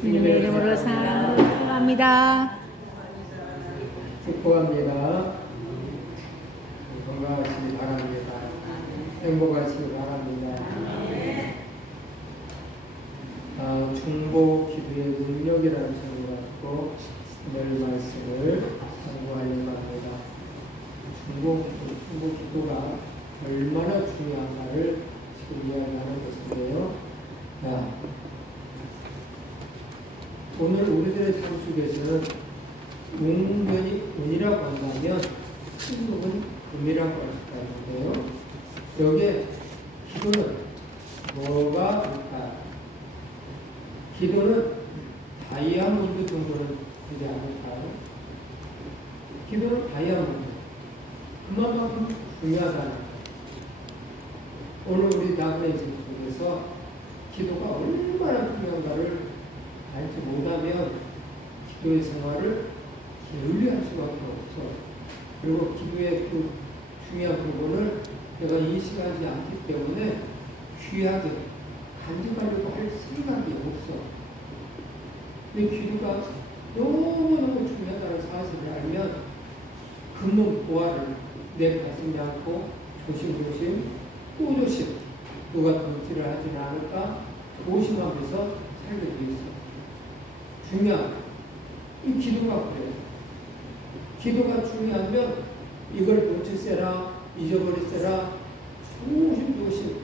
주님의 이름으로 사랑합니다. 축복합니다. 건강하시기 바랍니다. 행복하시기 바랍니다. 중보 기도의 능력이라는 제목을 가지고 오늘 말씀을 참고하려고 합니다. 중보 기도가 얼마나 중요한가를 지금 이야기하는 것인데요. 오늘 우리들의 삶 속에서는 운이라고 한다면 신복은 금이라고 할 수가 있는데요. 여기에 기도는 뭐가 될까? 기도는 다이아몬드 정도는 되지 않을까요? 기도는 다이아몬드. 그만큼 중요하다는 거예요. 오늘 우리 남의 인생 속에서 기도가 얼마나 중요한가를 알지 못하면 기도의 생활을 게을리할 수밖에 없어. 그리고 기도의 그 중요한 부분을 내가 인식하지 않기 때문에 귀하게 간직하려고 할 생각이 없어. 근데 기도가 너무너무 중요하다는 사실을 알면 금문 보화를 내 가슴에 안고 조심조심 또 조심 누가 도지를 하지 않을까 조심하면서 살게 돼 있어. 중요한 이 기도가 그래요. 기도가 중요하면 이걸 놓치세라 잊어버리세라 조심조심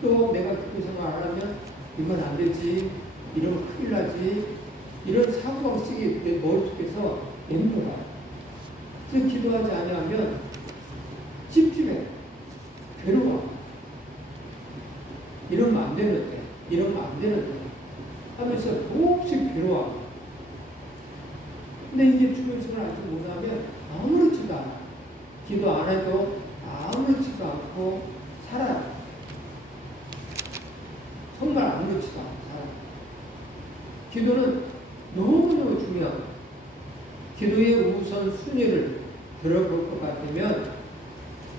또 내가 기도 생활 안 하면 이건 안 되지 이러면 큰일 나지 이런 사고방식이 내 머릿속에서 맴돌아. 그래서 기도하지 않으면 찝찝해 괴로워. 이러면 안 되는데 하면서 몹시 괴로워. 근데 이게 주변생활을 알지 못하면 아무렇지도 않아. 기도 안 해도 아무렇지도 않고 살아요. 정말 아무렇지도 않고 살아요. 기도는 너무너무 중요하고 기도의 우선 순위를 들어볼 것 같으면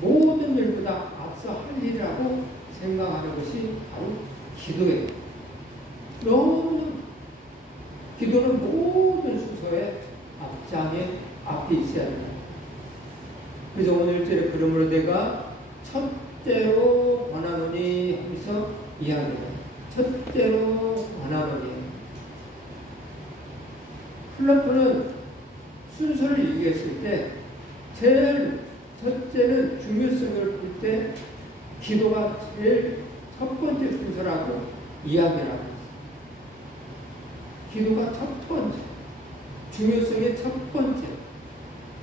모든 일보다 앞서 할 일이라고 생각하는 것이 바로 기도예요. 너무 기도는 모든 순서의 앞에 있어야 합니다. 그래서 오늘 1절에 그러므로 내가 첫째로 권하노니 하면서 이야기해요. 첫째로 권하노니. 플라톤은 순서를 얘기했을 때 제일 첫째는 중요성을 볼 때 기도가 제일 첫 번째 순서라고 이야기를 하고 있어요. 기도가 첫 번째, 중요성의 첫 번째.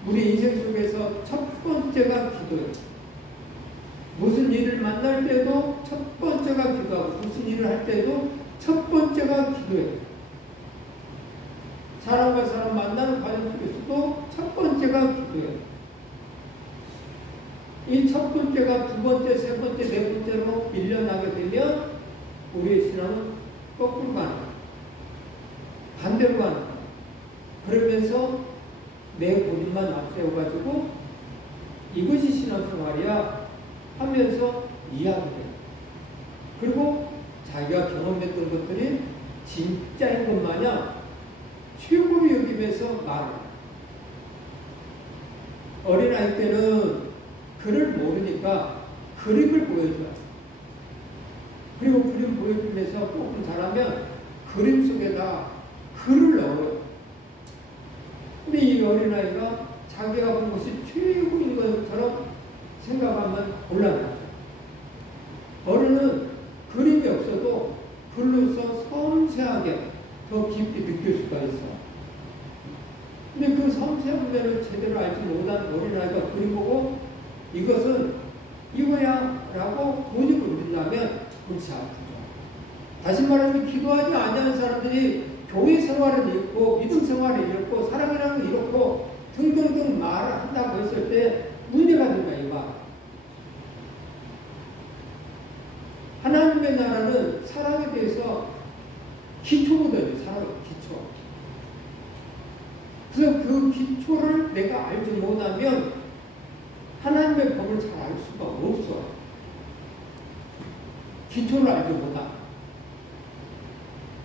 우리 인생 속에서 첫 번째가 기도예요. 무슨 일을 만날 때도 첫 번째가 기도하고 무슨 일을 할 때도 첫 번째가 기도예요. 사람과 사람 만나는 과정 속에서도 첫 번째가 기도예요. 이 첫 번째가 두 번째, 세 번째, 네 번째로 밀려나게 되면 우리의 신앙은 거꾸로 가는 거예요. 반대로 가는 거예요. 그러면서 내 본인만 앞세워가지고 이것이 신앙생활이야 하면서 이야기해요. 그리고 자기가 경험했던 것들이 진짜인 것 마냥 최고로 여기면서 말해요. 어린아이 때는 글을 모르니까 그림을 보여줘요. 그리고 그림 보여주면서 조금 잘하면 그림 속에다 글을 넣어요. 근데 이 어린아이가 자기가 본 것이 최고인 것처럼 생각하면 곤란하죠. 어른은 그림이 없어도 글로서 섬세하게 더 깊이 느낄 수가 있어. 근데 그 섬세한 문제를 제대로 알지 못한 어린아이가 그림 보고 이것은 이거야 라고 고집을 부린다면 그렇지 않죠. 다시 말하면 기도하지 않는 사람들이 교회 생활을 잃고 믿음 생활을 잃고 사랑이라는 걸 잃고 등등등 말을 한다고 했을 때 문제가 된다 이거. 하나님의 나라는 사랑에 대해서 기초거든요. 사랑의 기초. 그래서 그 기초를 내가 알지 못하면 하나님의 법을 잘 알 수가 없어. 기초를 알지 못하.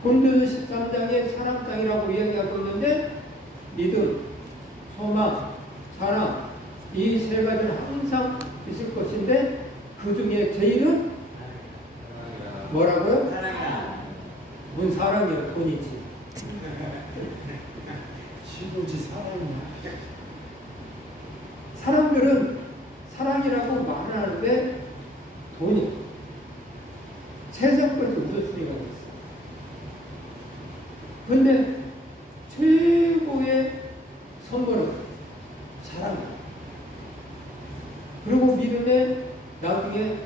고린도서 13장에 사랑장이라고 이야기하고 있는데 믿음, 소망, 사랑 이 세 가지는 항상 있을 것인데 그 중에 제일은 뭐라고요? 뭔 사랑이야? 돈이지. 시도지 사랑이야. 사람들은 사랑이라고 말을 하는데 돈이 세상권에서 우선순위가 있어. 근데 최고의 선물은 사랑이야. 그리고 믿음에 나중에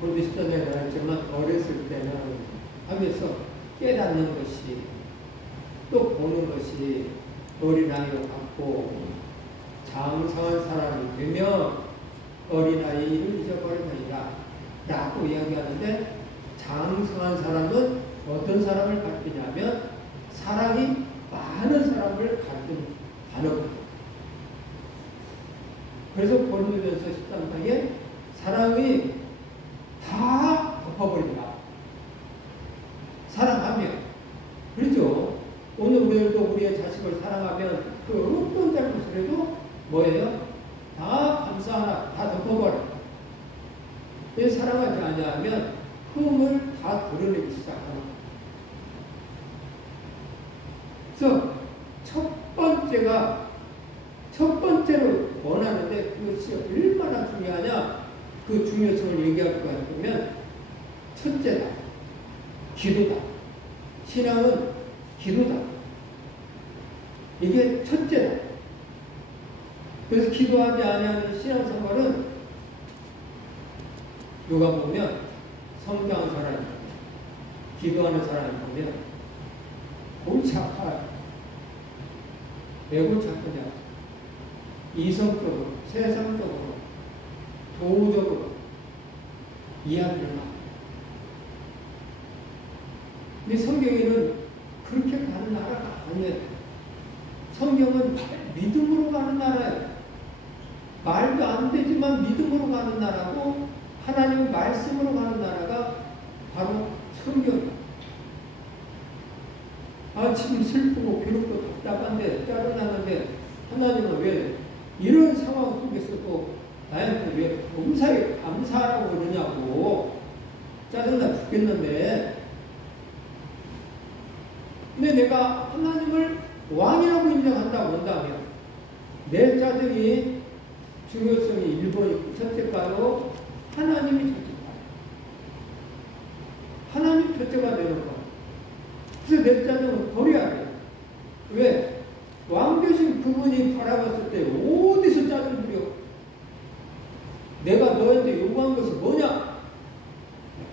본비스전에 나왔지만 어렸을 때는 하면서 깨닫는 것이 또 보는 것이 어린아이와 같고 장성한 사람이 되면 어린아이를 잊어버리느니라 라고 이야기하는데 장성한 사람은 어떤 사람을 가르치냐면 사랑이 많은 사람을 가르치는 단어거든요. 그래서 고린도전서 13장에 사랑이 다 덮어버린다. 사랑하면. 그렇죠? 오늘 우리들도 우리의 자식을 사랑하면 그 어떤 잘못을 해도 뭐예요? 다 감사하나 다 덮어버려. 왜 사랑하지 않냐면 흠을 다 드러내기 시작하는 거예요. 그래서 첫 번째로 원하는데 그것이 얼마나 중요하냐 그 중요성을 얘기할 것 같으면 첫째다. 기도다. 신앙은 기도다. 이게 첫째다. 그래서 기도하지 아니하는 신앙생활은 누가 보면 성장한 사람이 기도하는 사람이 보면 골치 아파요. 왜 골치 아프냐? 이성적으로, 세상적으로, 도적으로 이야기를 합니다. 근데 성경에는 그렇게 가는 나라가 아니에요. 성경은 믿음으로 가는 나라예요. 말도 안 되지만 믿음으로 가는 나라고 하나님의 말씀으로 가는 나라가 바로 성경이에요. 아, 지금 슬프고 괴롭고 답답한데 짜증나는데 하나님은 왜 이런 상황 속에서도 나한테 왜 범사에 감사하라고 그러냐고 짜증나 죽겠는데 근데 내가 하나님을 왕이라고 인정한다고 한다면 내 짜증이 중요성이 1번이고 첫째가로 하나님이 첫째가 하나님 첫째가 되는 거야. 그래서 내 짜증을 버려야 돼. 왜? 왕 되신 그분이 바라봤을 때 어디서 짜증 부려? 내가 너한테 요구한 것이 뭐냐?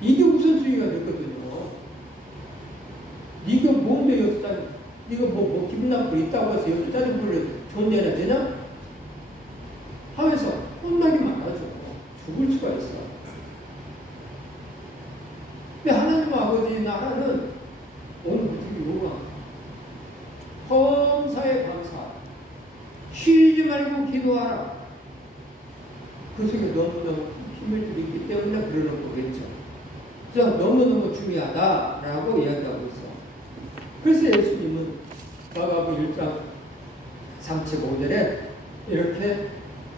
이게 우선순위가 됐거든요. 네가 뭔데 여기서 짜증? 네가 뭐 기분 나쁘고 있다고 해서 여기서 짜증 부려 존재해야 되냐? 하면서 혼나기만 하죠. 죽을 수가 있어. 근데 하나님 아버지 나라는 오늘 어떻게 요구합니다. 범사에 감사. 쉬지 말고 기도하라. 그 속에 너무너무 힘을 들이기 때문에 그러는 거겠죠. 그래서 너무너무 중요하다라고 이야기하고 있어요. 그래서 예수님은 마가복음 1장 35절에 이렇게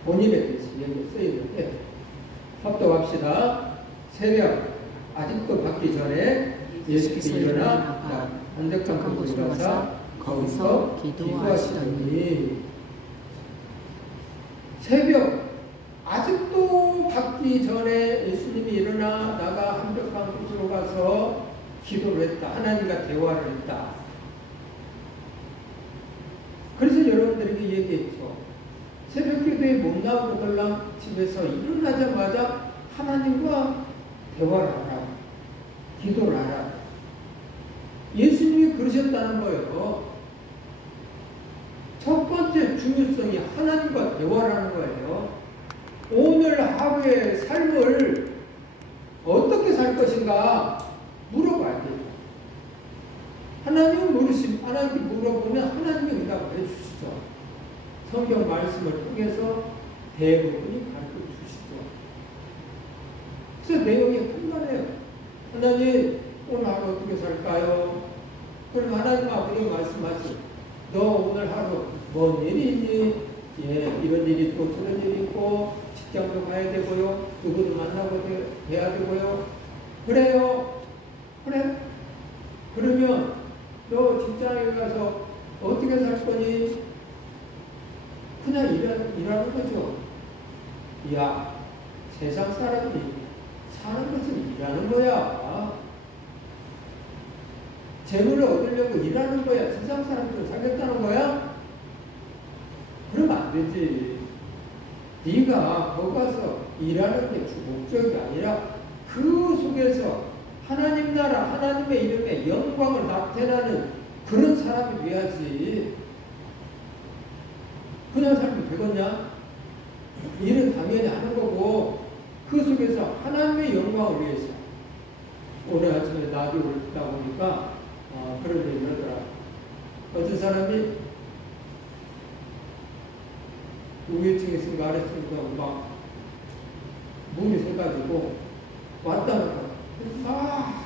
본인에 대해서 얘기가 쓰여있는데 합독합시다. 새벽 아직도 받기 전에 예수께서 일어나 한적한 곳으로 가서 거기서 기도하시더니 새벽 아직도 받기 전에 예수님이 일어나 나가 한적한 곳으로 가서 기도를 했다. 하나님과 대화를 했다. 그래서 여러분들에게 얘기했죠. 새벽 기도에 못 나오거들랑 집에서 일어나자마자 하나님과 대화를 하라. 기도를 하라. 예수님이 그러셨다는 거예요. 첫 번째 중요성이 하나님과 대화를 하는 거예요. 오늘 하루의 삶을 어떻게 살 것인가 물어봐야 돼요. 하나님께 물어보면 하나님이 응답을 해주시죠. 성경 말씀을 통해서 대부분이 가르쳐 주시죠. 그래서 내용이 간단해요. 하나님, 오늘 하루 어떻게 살까요? 말씀하시. 너 오늘 하루 뭔 일이 있니? 예, 이런 일이 있고 저런 일이 있고 직장도 가야 되고요. 누구도 만나고 돼야 되고요. 그래요. 그래. 그러면 너 직장에 가서 어떻게 살 거니? 그냥 일하는 거죠. 야, 세상 사람이 사는 것은 일하는 거야. 재물을 얻으려고 일하는 거야. 세상 사람들은 살겠다는 거야? 그러면 안 되지. 네가 거기 가서 일하는 게 주 목적이 아니라 그 속에서 하나님 나라, 하나님의 이름에 영광을 나타내는 그런 사람이 돼야지. 그냥 살면 되겠냐? 일은 당연히 하는 거고 그 속에서 하나님의 영광을 위해서. 오늘 아침에 라디오를 듣다 보니까 그런 얘기를 하더라. 어떤 사람이 우회증에서인가 아래층에서 막 문이 새가지고 왔다는 거야. 막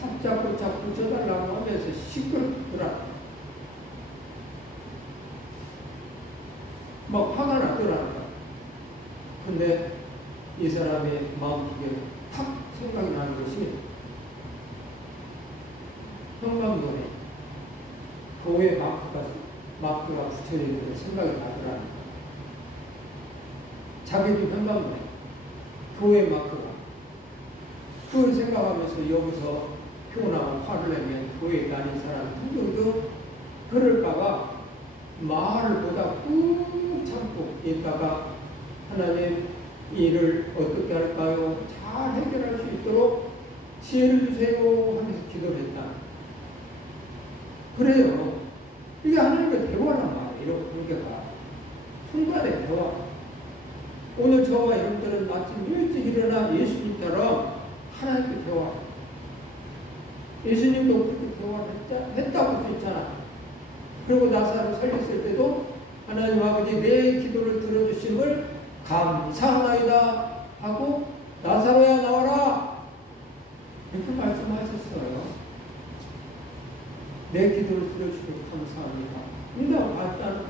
탑잡고 잡고 져달라고 하면서 시끄럽더라. 막 화가 났더라는 거야. 근데 이 사람의 마음속에 탁 생각이 나는 것이 현관문에 교회 마크가 붙여져 있는 게 생각이 나더라는 거야. 자기 집 현관문에 교회 마크가. 그걸 생각하면서 여기서 피곤하고 화를 내면 교회에 다닌 사람 누구도 그럴까봐 말을 보다 꾹 참고 있다가 하나님 일을 어떻게 할까요? 잘 해결할 수 있도록 지혜를 주세요 하면서 기도를 했다. 그래요. 이게 하나님과 대화란 말이에요. 이런 관계가. 순간의 대화. 오늘 저와 여러분들은 아침 일찍 일어나 예수님처럼 하나님과 대화. 예수님도 그렇게 대화를 했다고 할 수 있잖아. 그리고 나사로 살렸을 때도 하나님 아버지 내 기도를 들어주심을 감사하나이다 하고 나사로야 나와라 이렇게 말씀하셨어요. 내 기도를 들어주심을 감사합니다. 인다고 봤다는 거.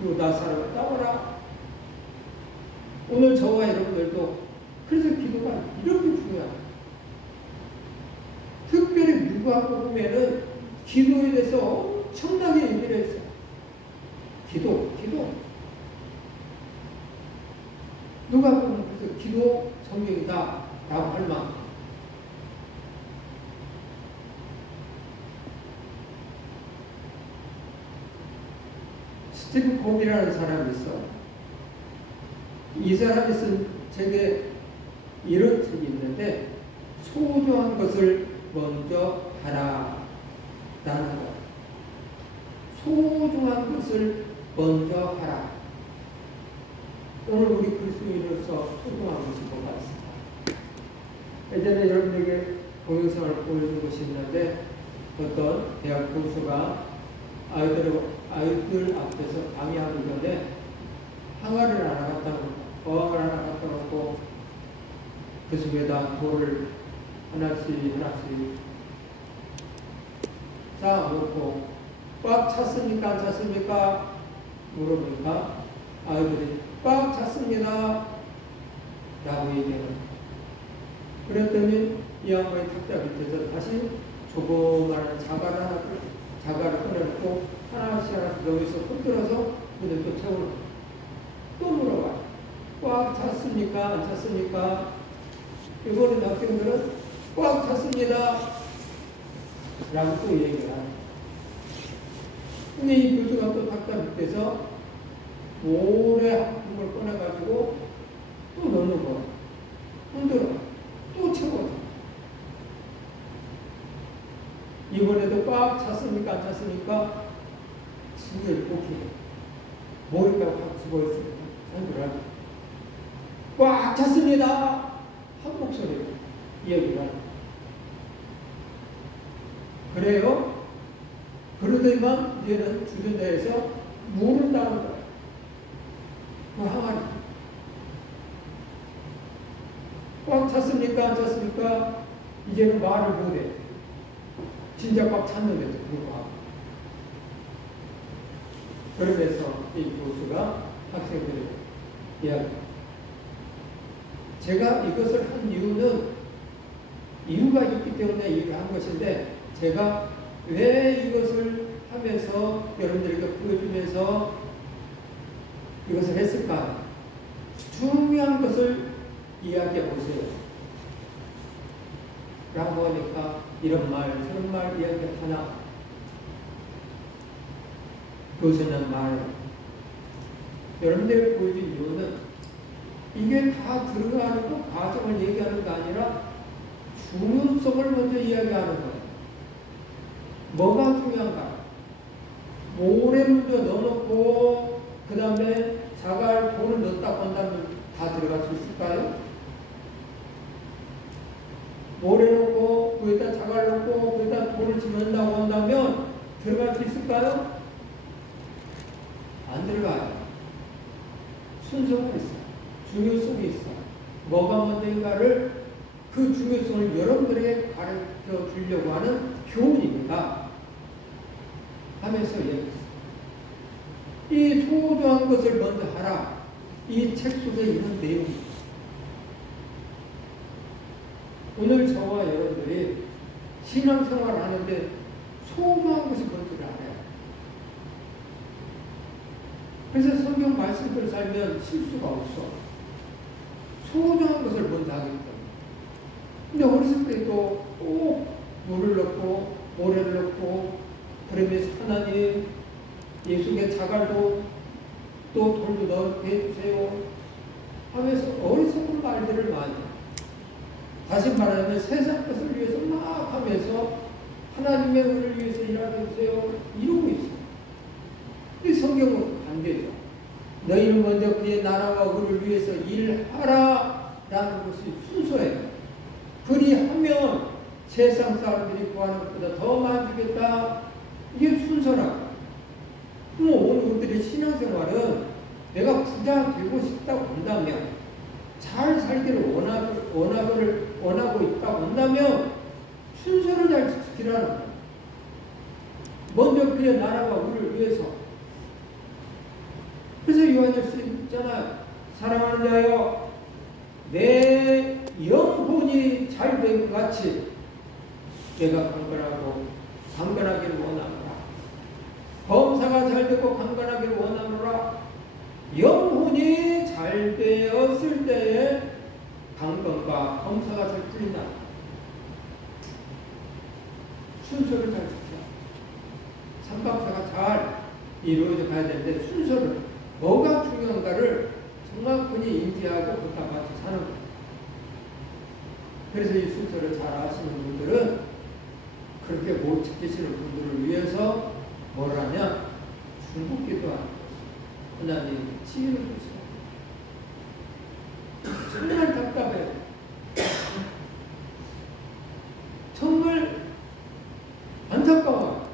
그리고 나사로야 나와라. 오늘 저와 여러분들도 그래서 기도가 이렇게 중요합니다. 특별히 누가복음 보면은 기도에 대해서 엄청나게 얘기를 했어요. 기도. 누가복음 그래서 기도 성경이다 라고 할 만큼. 스티븐 콤이라는 사람이 있어. 이 사람이 쓴 책에 이런 책이 있는데 소중한 것을 먼저 하라 라는 것. 소중한 것을 먼저 하라. 오늘 우리 그리스도인으로서 소중한 것이 뭐가 있습니다. 예전에 여러분에게 동영상을 보여준 것이 있는데 어떤 대학 교수가 아이들 앞에서 강의하기 전에 항아리를 하나 갖다 놓고 어항을 하나 갖다 놓고 그 속에다 돌을 하나씩 쌓아놓고 꽉 찼습니까? 안 찼습니까? 물어보니까 아이들이 꽉 찼습니다 라고 얘기해요. 그랬더니 이 양반이 탁자 밑에서 다시 조그마한 자갈을 꺼내놓고 하나씩 여기서 흔들어서 근데 또 채우고 또 물어봐요. 꽉 찼습니까? 안 찼습니까? 이번에 학생들은 꽉 찼습니다 라고 또 얘기를 하죠. 근데 이 교수가 또 탁자 밑에서 모래 한 줌을 꺼내가지고 또 넣는 거 흔들어 또 채워줘. 이번에도 꽉 찼습니까? 안 찼습니까? 진을 꼭히 머리가 확 죽어있습니다. 손들어 꽉 찼습니다 한 목소리로 이야기를 합니다. 그래요? 그러더니만 이제는 주전자에서 물을 따는 거예요. 그 항아리. 꽉 찼습니까? 안 찼습니까? 이제는 말을 못해. 진짜 꽉 찼는데도 불구하고. 그러면서 이 교수가 학생들에게 이야기합니다. 제가 이것을 한 이유가 있기 때문에 이렇게 한 것인데, 제가 왜 이것을 하면서 여러분들에게 보여주면서 이것을 했을까? 중요한 것을 이야기해 보세요. 라고 하니까 이런 말, 저런 말 이야기가 하나. 교수는 여러분들에게 보여준 이유는 이게 다 들어가는 거, 과정을 얘기하는 거 아니라 중요성을 먼저 이야기하는 거예요. 뭐가 중요한가? 모래 먼저 넣어놓고 그 다음에 자갈 돌을 넣었다고 한다면 다 들어갈 수 있을까요? 모래 넣고 거기다 자갈 넣고 거기다 돌을 집어넣는다고 한다면 들어갈 수 있을까요? 안 들어가요. 순서가 있어요. 중요성이 있어요. 뭐가 먼저인가를, 그 중요성을 여러분들에게 가르쳐 주려고 하는 교훈입니다. 하면서 얘기했어요. 이 소중한 것을 먼저 하라. 이 책 속에 있는 내용입니다. 오늘 저와 여러분들이 신앙생활을 하는데 소중한 것이 뭔지를 알아요. 그래서 성경 말씀대로 살면 실수가 없어. 소중한 것을 먼저 하기 때문에. 근데 어렸을 때도 꼭 물을 넣고 모래를 넣고 그러면서 하나님 예수의 자갈도 또 돌도 넣게 해주세요 하면서 어리석은 말들을 많이 해요. 다시 말하면 세상 것을 위해서 막 하면서 하나님의 은혜를 위해서 일하게 해주세요 이러고 있어요. 이 성경은 반대죠. 너희는 먼저 그의 나라와 의를 위해서 일하라 라는 것이 순서예요. 그리하면 세상 사람들이 구하는 것보다 더 많이 주겠다. 이게 순서라고. 그럼 오늘 우리들의 신앙생활은 내가 부자 되고 싶다고 한다면, 잘 살기를 원하고 있다고 한다면 순서를 잘 지키라는 거예요. 먼저 그의 나라와 의를 위해서. 그래서 요한일서 있잖아요. 사랑하는 자여, 내 영혼이 잘 된 것 같이 내가 강건하기를 원하노라. 범사가 잘 되고 강건하기를 원하노라. 영혼이 잘 되었을 때에 강건과 범사가 잘 풀린다. 순서를 잘 지켜. 삼박자가 잘 이루어져 가야 되는데 순서를, 뭐가 중요한가를 정확히 인지하고 그것과 같이 사는 거예요. 그래서 이 순서를 잘 아시는 분들은 그렇게 못 지키시는 분들을 위해서 뭘 하냐? 중보기도 하는 거죠. 하나님 치유를 주세요. 정말 답답해요. 정말 안타까워요.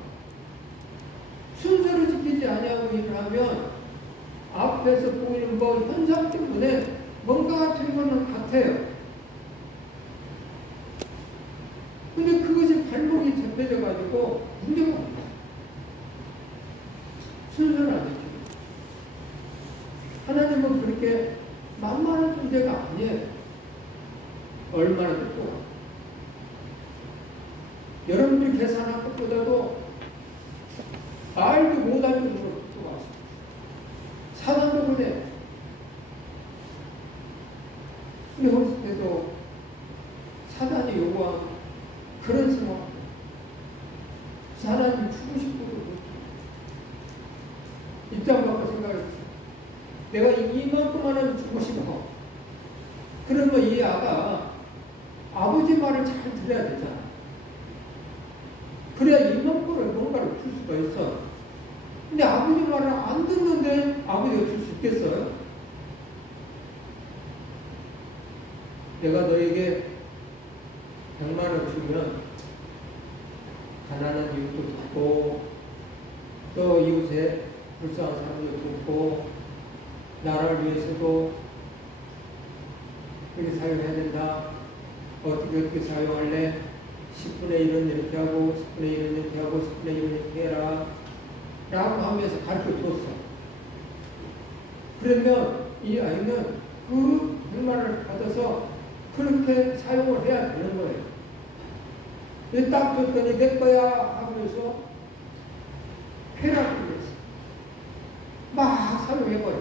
순서를 지키지 아니하고 일을 하면 앞에서 보이는 현상 때문에 뭔가 된 거는 같아요. 근데 그것이 발목이 접혀져가지고 문제가 없다. 순서를 안 지키고. 하나님은 그렇게 만만한 존재가 아니에요. 얼마나 듣고. 여러분들이 계산한 것보다도 말도 못할 정도로 듣고 왔어요. 사단도 그래. 근데 어렸을 때도 사단이 요구한 그런 생각. 사단이 주고 싶어도 못 줘. 입장 바꿔 생각했어요. 내가 이만큼만 하면 주고 싶어. 그러면 이 아가 아버지 말을 잘 들어야 되잖아. 그래야 이만큼을 뭔가를 줄 수가 있어. 근데 아버지 말을 안 듣는데 아버지가 줄 수 있겠어요? 내가 너에게 100만 원 주면 가난한 이웃도 돕고 또 이웃에 불쌍한 사람도 돕고 나라를 위해서도 그렇게 사용해야 된다. 어떻게 사용할래? 10분의 1은 이렇게 하고 10분의 1은 이렇게 하고 10분의 1은 이렇게 해라. 라고 하면서 가르쳐 줬어. 그러면 이 아이는 그 100만원을 받아서 그렇게 사용을 해야 되는 거예요. 딱 줬더니 내 거야 하면서 쾌락을 했어. 막 사용해버려.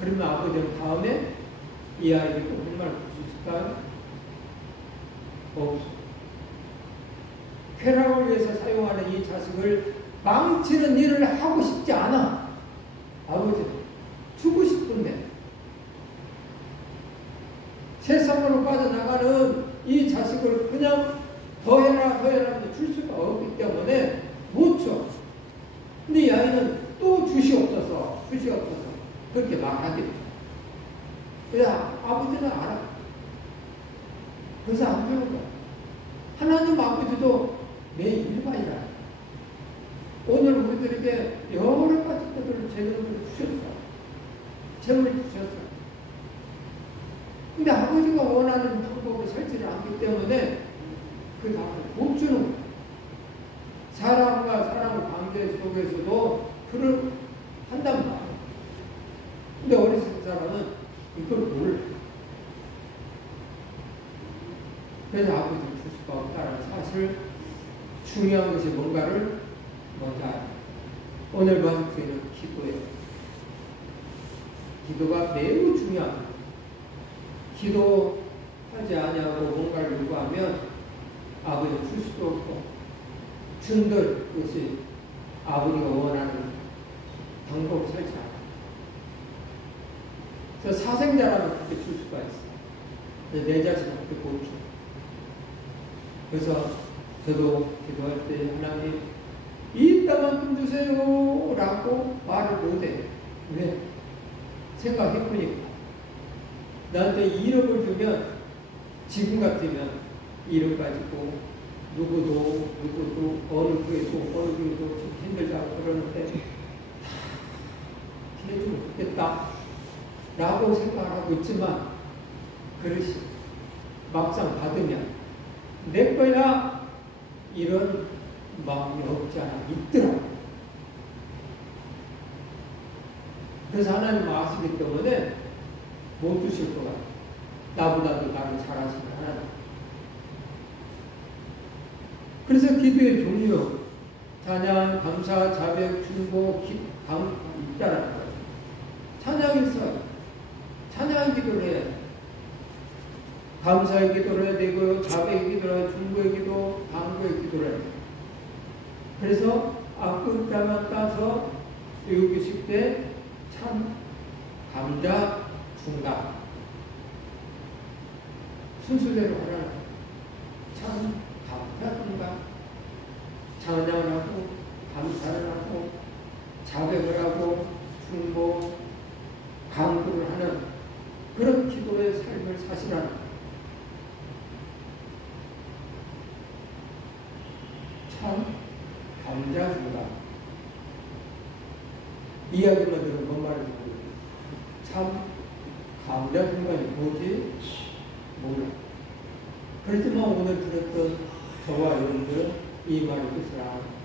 그러면 아버지는 다음에 이 아이에게 또 100만원을 줄 수 있을까요? 없어. 쾌락을 위해서 사용하는 이 자식을 망치는 일을 하고 싶지 않아. 아버지는 주고 싶은데 세상으로 빠져나가는 이 자식을 그냥 더 해라 하면 줄 수가 없기 때문에 못 줘. 근데 이 아이는 또 주시옵소서 그렇게 말하겠죠. 그래서 아버지는 알아. 그래서 안 주는 거야. 하나님 아버지도 내 일반이라. 오늘 우리들에게 여러 가지 것들을 재능을 주셨어. 재물을 주셨어. 근데 아버지가 원하는 방법을 살지를 않기 때문에 그 다음에 못 주는 거야. 사람과 사람 관계 속에서도 그를 한단 말이야. 근데 어리석은 사람은 이걸 몰라. 그래서 아버지를 줄 수가 없다는 사실, 중요한 것이 뭔가를 먼저 알아요. 오늘 말씀드리는 기도예요. 기도가 매우 중요합니다. 기도하지 아니하고 뭔가를 요구하면 아버지는 줄 수도 없고, 준들 것이 아버지가 원하는 방법을 살지 않아요. 그래서 사생자라면 그렇게 줄 수가 있어요. 내 자신은 그렇게 못 줘. 그래서 저도 기도할 때 하나님 이 땅만큼 주세요 라고 말을 못해요. 왜? 생각해보니까 나한테 1억을 주면 지금 같으면 1억 가지고 누구도 어느 교회도 좀 힘들다고 그러는데 다 해주면 좋겠다 라고 생각하고 있지만 그릇이 막상 받으면 내 거야 이런 마음이 없지 않아 있더라고요. 그래서 하나님 아시기 때문에 못 주실 것 같아요. 나보다도 나를 잘 아시는 하나님. 그래서 기도의 종류, 찬양, 감사, 자백, 중보, 있다라는 거예요. 찬양이 있어요. 찬양 기도를 해야 돼요. 감사의 기도를 해야 되고요. 자백의 기도를 해야 되고, 중보의 기도, 강구의 기도를 해야 돼요. 그래서 앞글자만 따서 외우기식 때 참, 감자, 중가 순서대로 하라는 참, 감자, 중가 찬양을 하고 감사를 하고 자백을 하고 중보, 강구를 하는 그런 기도의 삶을 사시라는 참, 감자, 중가 이야기만 들으면 뭔 말인지 모르겠어요. 참, 감자, 중간이 뭐지? 몰라. 그렇지만 오늘 들었던 저와 여러분들 이 말을 뜻을 알고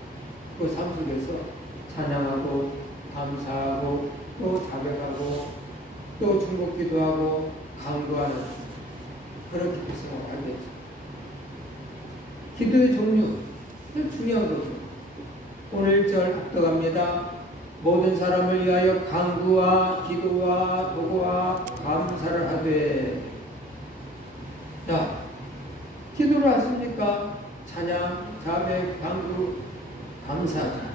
그 삶 속에서 찬양하고 감사하고 또 자백하고 또 중복기도 하고 강구하는 그런 기도 생활을 하겠죠. 기도의 종류 중요한 거죠. 오늘 1절 합독합니다. 모든 사람을 위하여 강구와 기도와 도구와 감사를 하되. 자, 기도를 하십니까? 찬양, 자백, 강구, 감사하자.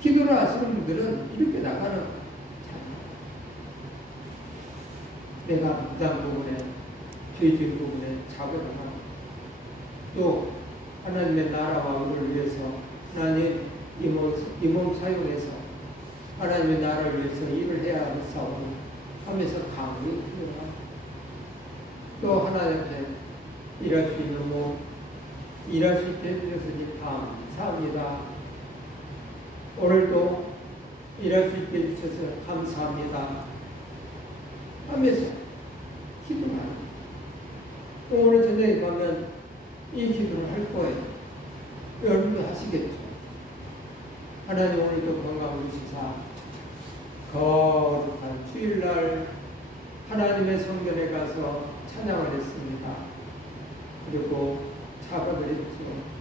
기도를 하시는 분들은 이렇게 나가는 거예요. 내가 무당 부분에, 죄질 부분에 자백을 하고, 또 하나님의 나라와 의를 위해서 하나님 이 몸 사용해서 하나님의 나라를 위해서 일을 해야 하겠사오니 하면서 강구에 필요하고, 또 하나님께 일할 수 있는 몸, 일할 수 있게 해주셨으니 감사합니다. 오늘도 일할 수 있게 해주셔서 감사합니다 하면서 기도를 합니다. 오늘 저녁에 가면 이 기도를 할 거예요. 여러분도 하시겠죠. 하나님 오늘도 건강을 주시사 거룩한 주일날 하나님의 성전에 가서 찬양을 했습니다. 그리고 작업을 했죠.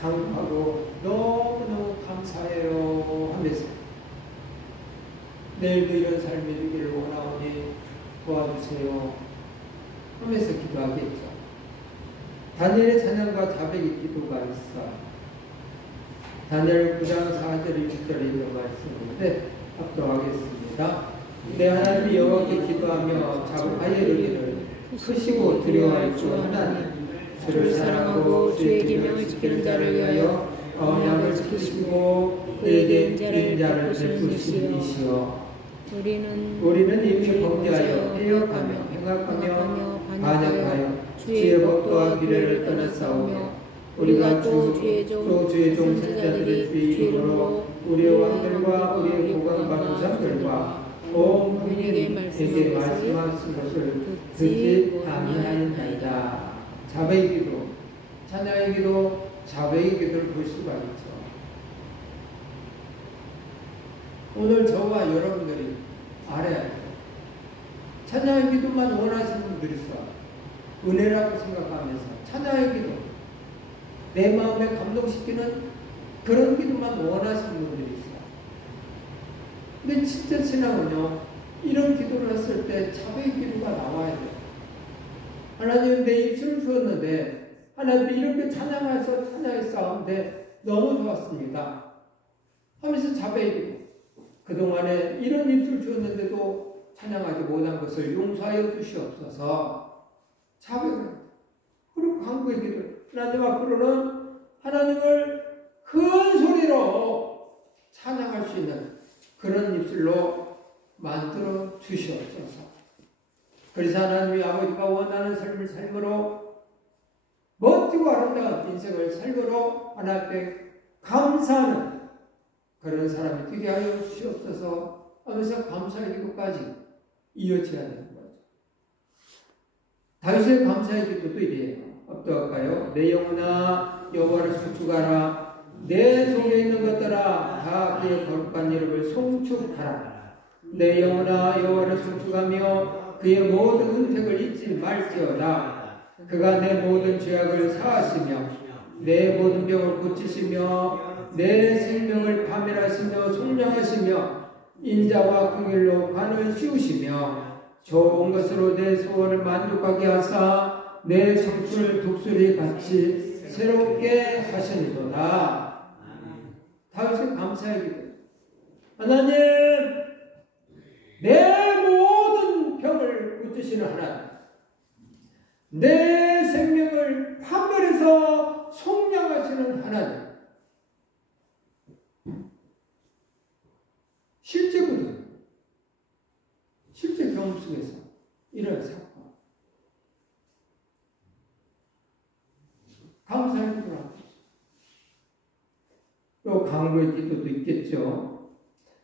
강하고 너무너무 감사해요 하면서 내일도 이런 삶이 되기를 원하오니 도와주세요 하면서 기도하겠죠. 다니엘의 찬양과 자백의 기도가 있어. 다니엘 9장 4절 6절에 있는 말씀인데 합독하겠습니다. 내 하나님 여호와께 기도하며 자복하여 이르기를 크시고 두려워할 주 하나님 주를 사랑하고 주의 계명을 지키는 자를 위하여 언약을 지키시고 그에게 인자를 베푸시니시여. 우리는 이미 범죄하여 해역하며 행악하며 반역하여 주의 법도와 규례를 떠났사오며 우리가 또 주의 종 선지자들이 주의 이름으로 우리의 왕들과 우리의 고관과 조상들과 온 국민에게 말씀하신 것을 듣지 아니하였나이다. 자백의 기도, 찬양의 기도, 자백의 기도를 볼 수가 있죠. 오늘 저와 여러분들이 알아야 돼요. 찬양의 기도만 원하시는 분들이 있어. 은혜라고 생각하면서 찬양의 기도, 내 마음에 감동시키는 그런 기도만 원하시는 분들이 있어. 근데 진짜 신앙은요, 이런 기도를 했을 때 자백의 기도가 나와야 돼요. 하나님 내 입술을 주었는데 하나님 이렇게 찬양해서 찬양했사온데 너무 좋았습니다 하면서 자백의 기도. 그동안에 이런 입술 주었는데도 찬양하지 못한 것을 용서하여 주시옵소서. 자백을. 그리고 간구의 기도. 하나님 앞으로는 하나님을 큰 소리로 찬양할 수 있는 그런 입술로 만들어 주시옵소서. 그래서 하나님이 아버지가 원하는 삶을 삶으로 멋지고 아름다운 인생을 삶으로 하나님께 감사하는 그런 사람이 되게 하여 주시옵소서 하면서 감사의 기도까지 이어져야 되는 거죠. 다윗의 감사의 기도도 이래요. 어떠할까요? 내 영혼아 여호와를 송축하라. 내 속에 있는 것들아 다 그의 거룩한 이름을 송축하라. 내 영혼아 여호와를 송축하며 그의 모든 은택을 잊지 말지어다. 그가 내 모든 죄악을 사하시며 내 모든 병을 고치시며 내 생명을 파멸하시며 속량하시며 인자와 긍휼로 관을 씌우시며 좋은 것으로 내 소원을 만족하게 하사 내 성춘을 독수리 같이 새롭게 하시니로다. 다윗의 감사의 기도. 하나님 내 모든 병을 고치시는 하나님, 내 생명을 판별해서 속량하시는 하나님. 실제거든. 실제 경험 속에서 이런 사건. 감사의 기도를 하고 있어요. 또 강구의 기도도 있겠죠.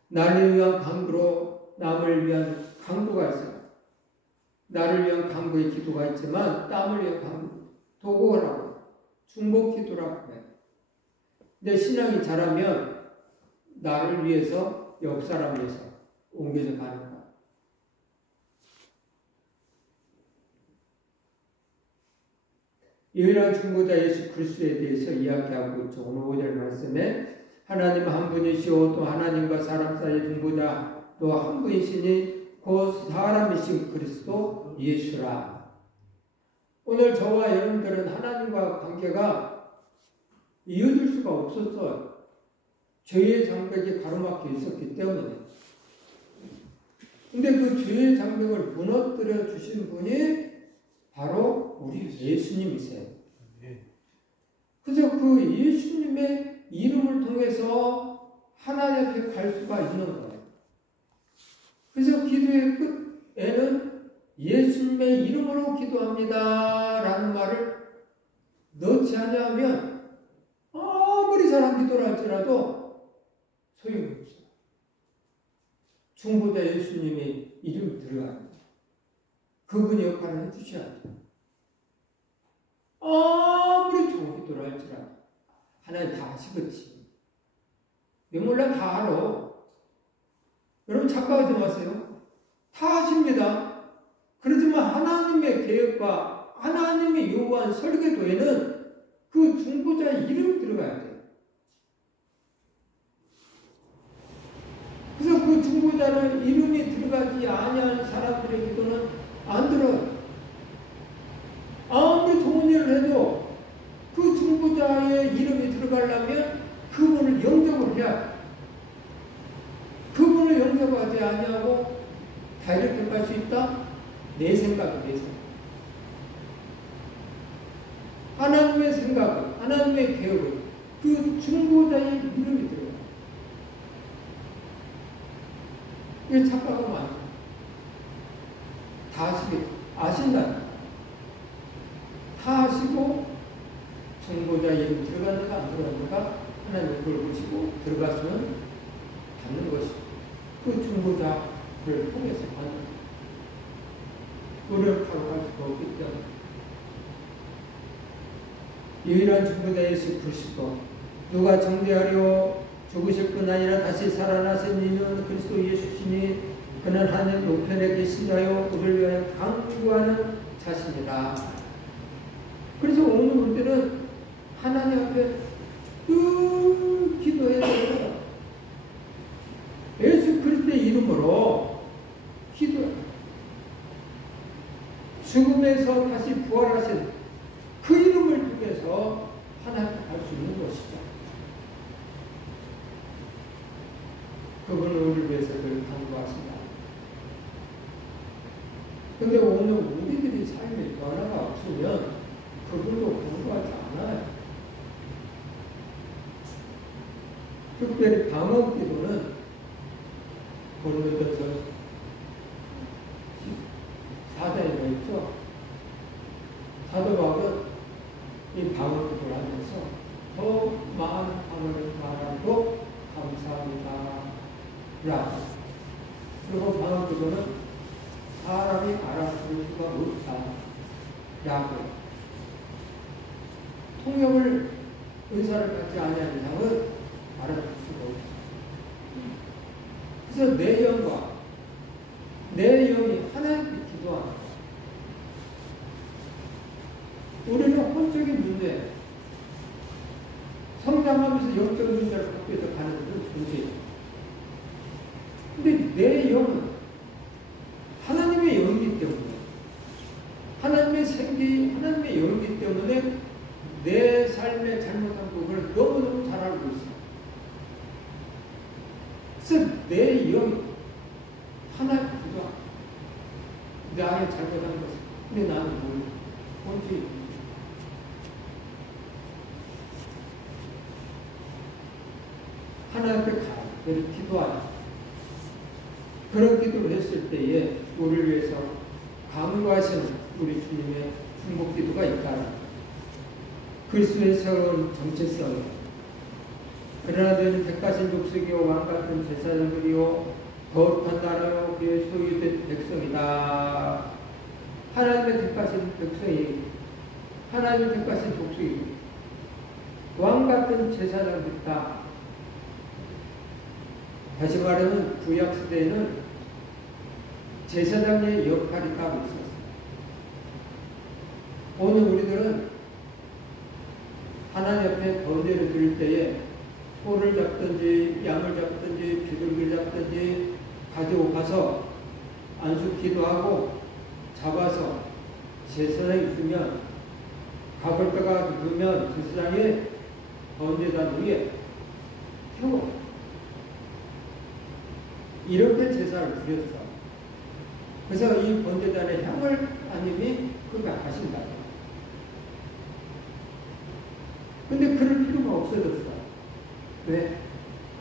나를 위한 강구로 남을 위한 강구가 있어요. 나를 위한 강구의 기도가 있지만 남을 위한 강구, 도구라고 중복 기도라고 해요. 내 신앙이 자라면 나를 위해서 옆 사람 위해서 옮겨져 가는 거야. 유일한 중보자 예수 그리스도에 대해서 이야기하고 있죠. 오늘 5절 말씀에 하나님 한 분이시오 또 하나님과 사람 사이의 중보자 또 한 분이시니 곧 사람이신 그리스도 예수라. 오늘 저와 여러분들은 하나님과 관계가 이어질 수가 없었어요. 죄의 장벽이 가로막혀 있었기 때문에. 근데 그 죄의 장벽을 무너뜨려 주신 분이 바로 우리 예수님이세요. 그래서 그 예수님의 이름을 통해서 하나님 앞에 갈 수가 있는 거예요. 그래서 기도의 끝에는 예수님의 이름으로 기도합니다 라는 말을 넣지 않으면 아무리 잘한 기도를 할지라도 소용이 없어요. 중보자 예수님의 이름이 들어가요. 그분이 역할을 해주셔야 돼요. 아무리 좋은 기도를 할지라도 하나님 다 아시겠지. 왜 몰라? 다 알아. 여러분 착각하지 마세요. 다 아십니다. 그렇지만 하나님의 계획과 하나님의 요구한 설계도에는 그 중보자의 이름이 들어가야 돼요. 그래서 그 중보자는 이름이 들어가지 아니하는 사람들의 기도는 안 들어요. 아무리 좋은 일을 해도 그 중보자의 이름이 들어가려면 그분을 영접을 해야 돼. 그분을 영접하지 아니하고 다이렉트 갈 수 있다? 내 생각은 내 생각. 하나님의 생각은, 하나님의 계획은 그 중보자의 이름이 들어가요. 이게 착각하면 안 돼요. 다 아시겠죠? 아신다. 다 아시고 중보자 이름 들어갔는가 안 들어갔는가 하나님 그걸 보시고 들어갔으면 받는 것이죠. 그 중보자를 통해서 받는 노력하고 할 수가 없기 때문에 유일한 중보자 예수 그리스도 누가 정죄하려 죽으실 뿐 아니라 다시 살아나신 이는 그리스도 예수시니 그는 하늘 우편에 계시나요 우리를 위하여 강구하는 자신이라. 그래서 오늘 우리들은 하나님 앞에 기도해야 돼요. 예수 그리스도의 이름으로 기도해요. 죽음에서 다시 부활하신 그 이름을 통해서 하나님 갈 수 있는 것이죠. 그분은 우리를 위해서 늘 간구하신다. 근데 오늘 우리들이 삶에 변화가 없으면 그분도 간구하지 않아요. 특별히 방언 기도는 고린도전서 4장에 있죠. 사도 바울은 이 방언 기도를 하면서 더 많은 방언을 말하고 감사합니다. 라고. 그리고 방언 기도는 사람이 알아들을 수가 없다. 라고. 통역을 은사를 갖지 아니한 이상은 알아들 수가 없어. 그래서 내 영과 내 영이 하나님께 기도하는 거야. 우리는 혼적인 문제, 성장하면서 영적 문제를 바뀌어서 가는 문제예요. 근데 내 영은 하나님의 영이기 때문에, 하나님의 생기, 하나님의 영이기 때문에 내 삶의 잘못한 부분을 너무너무 잘 알고 있어요. 그래서 내 영이 하나님 기도하 나의 잘못한 것을. 근데 나는 몰라. 뭔지. 하나님께 가야 기도하라. 그런 기도를 했을 때에 우리를 위해서 강구하시는 우리 주님의 중복 기도가 있다. 그리스도의 새로운 정체성. 그러나 너희는 택하신 족속이요 왕같은 제사장들이요 거룩한 나라요 그의 소유된 백성이다. 하나님의 택하신 백성이 하나님의 택하신 족속이고 왕같은 제사장들이다. 다시 말하면 구약시대에는 제사장의 역할이 따로 있었어요. 오늘 우리들은 하나님 앞에 번제를 드릴 때에 소를 잡든지 양을 잡든지 비둘기를 잡든지 가지고 가서 안수기도 하고 잡아서 제사장이 주면 가볼 때가 누면 제사장이 번제단 위에 태워 이렇게 제사를 드렸어. 그래서 이 번제단의 향을 하나님이 그가 하신다. 근데 그럴 필요가 없어졌어. 왜?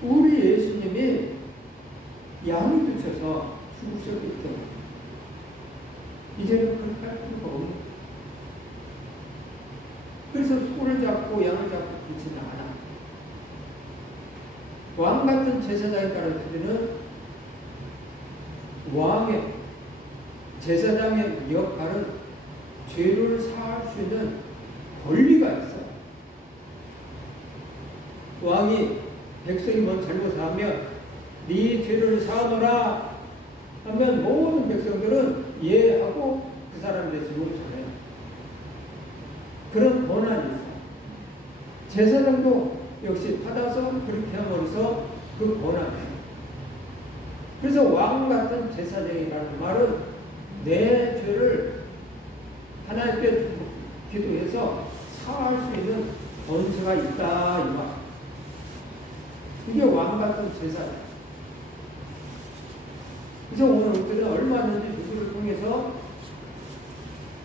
우리 예수님이 양이 되셔서 죽으셨기 때문에 이제는 그렇게 할 필요가 없는 거예요. 그래서 소를 잡고 양을 잡고 그렇지는 않아. 왕 같은 제사장이 가르치는 왕의 제사장의 역할은 죄를 사할 수 있는 권리가 있어요. 왕이 백성이 뭔 잘못을 하면 네 죄를 사하노라 하면 모든 백성들은 이해하고 그 사람에 대해서 용서해요. 그런 권한이 있어요. 제사장도 역시 받아서 그렇게 함으로써 그 권한이에요. 그래서 왕 같은 제사장이라는 말은 내 죄를 하나님께 기도해서 사할 수 있는 권세가 있다 이 말. 이게 왕 같은 제사장. 그래서 오늘 우리는 얼마든지 누구를 통해서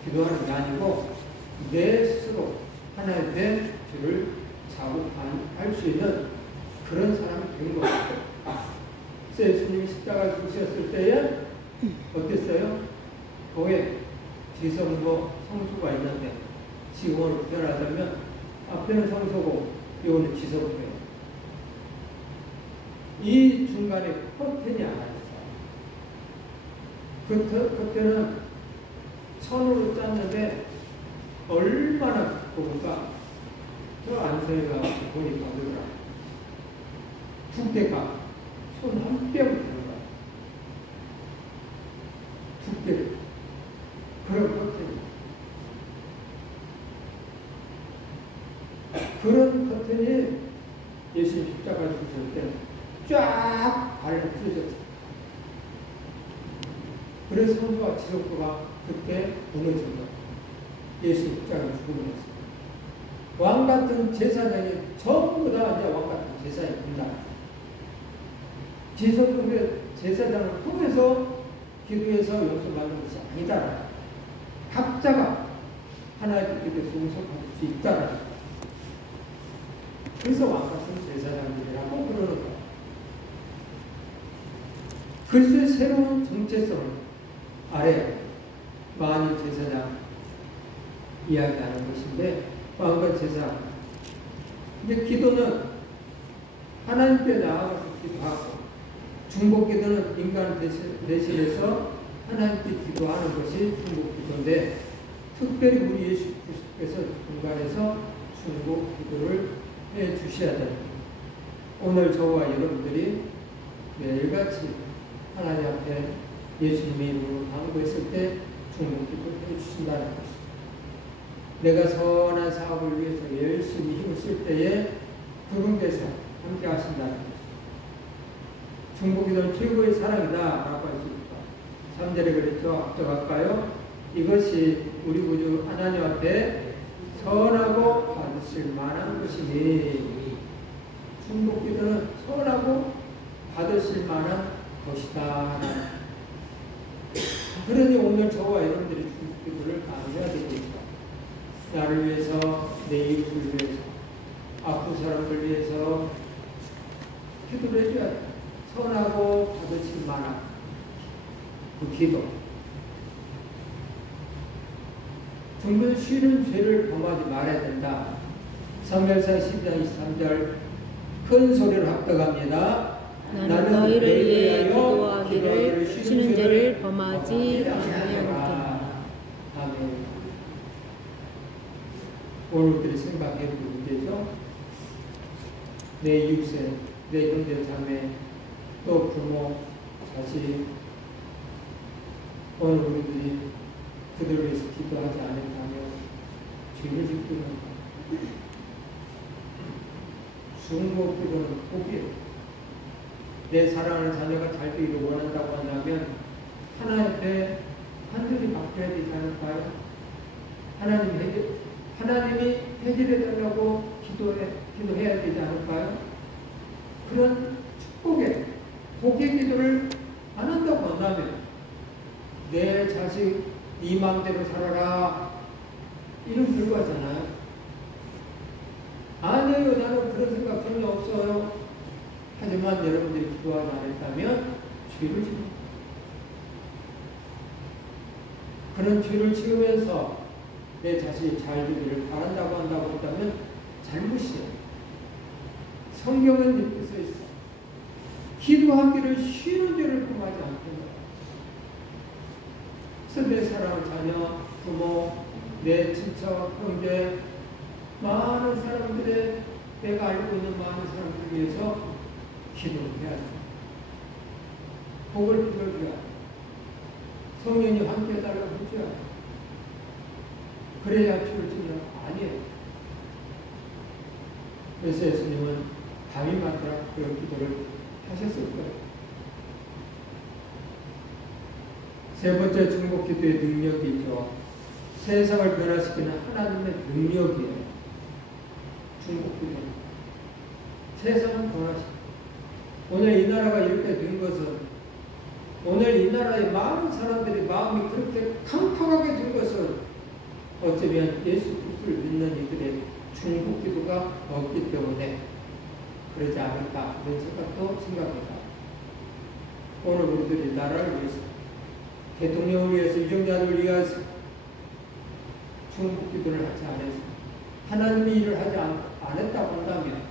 기도하는 게 아니고 내 스스로 하나님께 죄를 자복할 수 있는 그런 사람이 된 거예요. 예수님이 십자가 죽으셨을 때에 어땠어요? 거기에 지성도 성소가 있는데 지금으로 표현하자면 앞에는 성소고 요는 지성소예요. 이 중간에 커튼이 하나 있어요. 그 커튼은 천으로 짰는데 얼마나 두꺼울까? 저 안성에 가서 보니까 그러더라. 두께가 손 한 뼘 되는 거야. 두께. 그런 커튼. 그런 커튼이 예수님 십자가 죽으실 때 쫙 발을 찢어졌어요. 그래서 성소와 지성소가 그때 무너진 거예요. 예수님 십자가 죽으면서. 왕 같은 제사장이 전부 다 이제 왕 같은 제사장이 된다. 지성소의 제사장을 통해서 기도해서 용서받는 것이 아니다. 각자가 하나님께 기도해서 용서받을 수 있다. 그래서 왕 같은 제사장들이라고 그러는 거예요. 그리스도의 새로운 정체성을 아래 만일 제사장 이야기하는 것인데 왕과 제사. 이제 기도는 하나님께 나아가서 기도하고 중복 기도는 인간을 대신해서 하나님께 기도하는 것이 중복 기도인데 특별히 우리 예수 그리스도께서 중간에서 중복 기도를 해 주셔야 됩니다. 오늘 저와 여러분들이 매일같이 하나님 앞에 예수님의 이름으로 당부했을 때 중복 기도를 해 주신다는 것입니다. 내가 선한 사업을 위해서 열심히 힘을 쓸 때에 그분께서 함께 하신다는 것입니다. 중복기도는 최고의 사랑이다 라고 할 수 있죠. 3절에 그랬죠. 앞서갈까요? 이것이 우리 구주 하나님 앞에 선하고 받으실 만한 것이니 중복기도는 선하고 받으실 만한 것이다. 그러니 오늘 저와 여러분들이 중복기도를 다 해야 되겠죠. 나를 위해서, 내 이웃을 위해서, 아픈 사람들 위해서 기도를 해줘야 돼. 선하고 받으실 만한 그 기도. 정말 쉬는 죄를 범하지 말아야 된다. 사무엘상 12장 23절 큰 소리로 합독합니다. 나는 너희를 위해 기도하기를 쉬는 죄를 범하지 아니하노라. 아멘. 오늘 우리들이 생각해 볼 문제죠. 내 이웃에, 내 형제 자매, 또 부모, 자식, 오늘 우리들이 그들을 위해서 기도하지 않았다면 죄를 짓고 있는 것. 중복 기도는 포기해요. 내 사랑하는 자녀가 잘 되기를 원한다고 한다면 하나님께 한절이 맡겨야 되지 않을까요? 하나님이 해결해달라고 기도해야 되지 않을까요? 그런 축복의 복의 기도를 안 한다고 한다면 내 자식 네 마음대로 살아라 이런 결과잖아요. 아니에요. 나는 그런 생각 전혀 없어요. 하지만 여러분들이 기도하지 않았다면 죄를 지는 그런 죄를 지으면서 내 자신이 잘 되기를 바란다고 한다고 한다면 잘못이에요. 성경은 이렇게 써 있어. 기도하기를 쉬는 죄를 범하지 않겠다. 그래서 내 사랑하는 자녀, 부모, 내 친척, 형제, 많은 사람들의 내가 알고 있는 많은 위해서 기도해야 돼. 복을 빌어줘야 돼. 성령이 함께 해달라고 해줘야 돼. 그래야 주를 주냐? 아니에요. 그래서 예수님은 밤이 맞더라 그런 기도를 하셨을 거예요. 세 번째 중복 기도의 능력이죠. 세상을 변화시키는 하나님의 능력이에요. 중복 기도. 세상은 변화시켜. 오늘 이 나라가 이렇게 된 것은, 오늘 이 나라의 많은 사람들이 마음이 그렇게 캄캄하게 된 것은 어쩌면 예수 그리스도를 믿는 이들의 중복 기도가 없기 때문에 그러지 않을까 이런 생각도 생각합니다. 오늘 우리들이 나라를 위해서, 대통령을 위해서, 유정자들을 위해서 중복 기도를 하지 않아서 하나님이 일을 하지 않았다고 한다면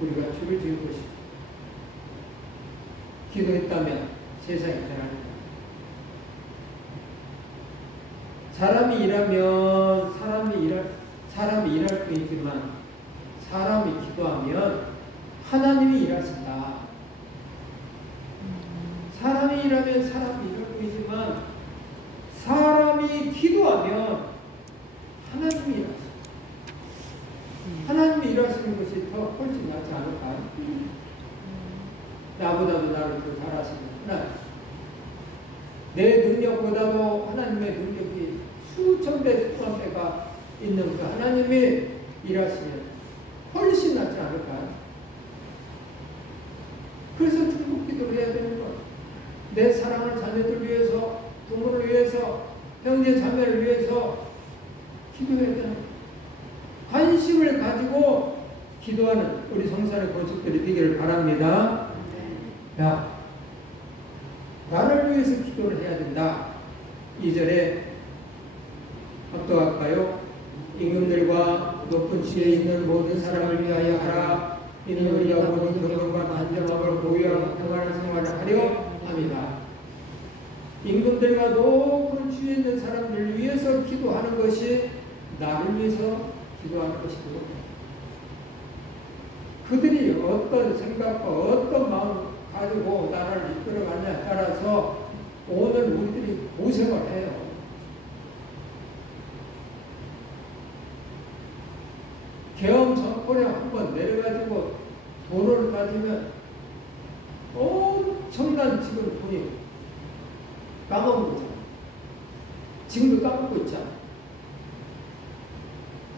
우리가 주를 지을 것이죠. 기도했다면 세상이 변합니다. 사람이 일하면 사람이 일할 뿐이지만 사람이 기도하면 하나님이 일하신다. 사람이 일하면 사람이 일할 뿐이지만 사람이 기도하면 하나님이 일하신다. 하나님이 일하시는 것이 더 훨씬 낫지 않을까요? 나보다도 나를 더 잘하시는 하나님. 내 능력보다도 하나님의 능력이 수천 배, 수천 배가 있는 그 하나님이 일하시면 훨씬 낫지 않을까요? 그래서 중복 기도를 해야 되는 거예요. 내 사랑하는 자녀들 위해서, 부모를 위해서, 형제 자매를 위해서 기도해야 되는 거예요. 관심을 가지고 기도하는 우리 성산의 건축들이 되기를 바랍니다. 야, 나를 위해서 기도를 해야 된다. 2절에 합독할까요? 임금들과 높은 지에 있는 모든 사람을 위하여 하라. 이는 우리가 모든 경건과 안정함을 보유하고 평안한 생활을 하려 합니다. 임금들과 높은 지에 있는 사람들을 위해서 기도하는 것이 나를 위해서 기도하는 것이고, 그들이 어떤 생각과 어떤 마음 가지고 나라를 이끌어가느냐에 따라서 오늘 우리들이 고생을 해요. 계엄 정권에 한번 내려가지고 돈을 가지면 엄청난 지금 돈이 까먹은 거잖아. 지금도 까먹고 있잖아.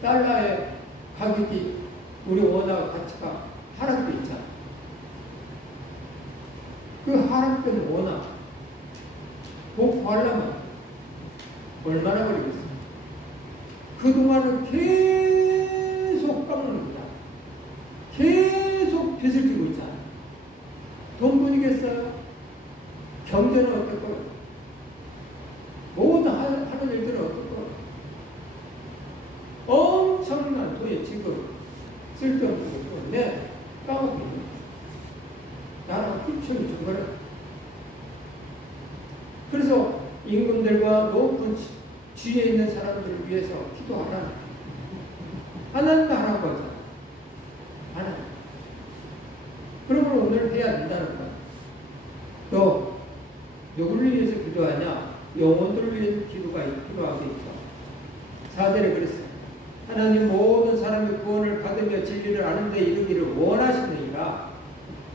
달러의 가격이 우리 원화 가치가 하락돼 있잖아. 그 하락된 원화 복구하려면 얼마나 걸리겠어요? 그동안은 계속 까먹는 거야. 계속 빚을 지고 있잖아. 돈 뿐이겠어요? 경제는 어떨 거예요? 모든 하는 일들은 어떨 거예요? 엄청난 돈이 지금 쓸데없는 거 때문에 까먹고 있는 거예요. 나랑 흡혈이 중간에. 그래서 임금들과 높은 지위에 있는 사람들을 위해서 기도하라. 하나님 하라고 하잖아. 하나님. 그러면 오늘 해야 된다는 거야. 또 누구를 위해서 기도하냐? 영혼들을 위해서 기도하겠죠. 4절에 그랬어요. 하나님 모든 사람의 구원을 받으며 진리를 아는 데 이르기를 원하시느니라.